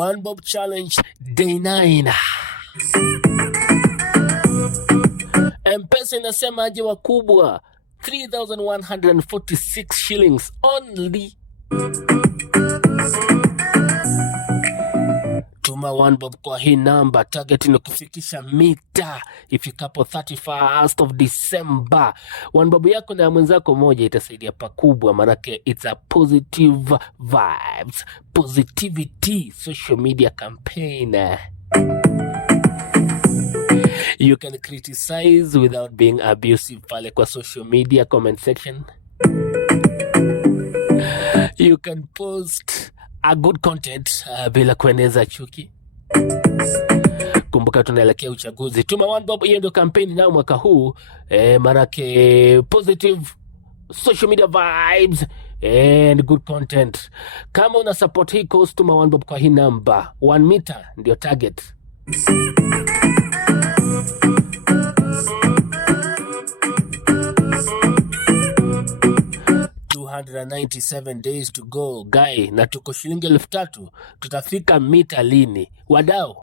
One Bob Challenge Day 9. M-Pesa inasema aje wakubwa 3,146 shillings only. Tuma One Bob kwa hii namba. Target ni kufikisha mita ifikapo 31st of December. One Bob yako na mwenzako moja itasaidia pakubwa, manake it's a positive vibes, positivity social media campaign. You can criticize without being abusive pale kwa social media comment section. You can post a good content bila kueneza chuki. Kumbuka tunaelekea uchaguzi. Tuma One Bob, hiyo ndio campaign na mwaka huu, manake positive social media vibes and good content. Kama una support hii cause, tuma One Bob kwa hii namba. 1 meter ndio target. 297 days to go guy, na tuko shilingi 3,000. Tutafika mita lini wadau?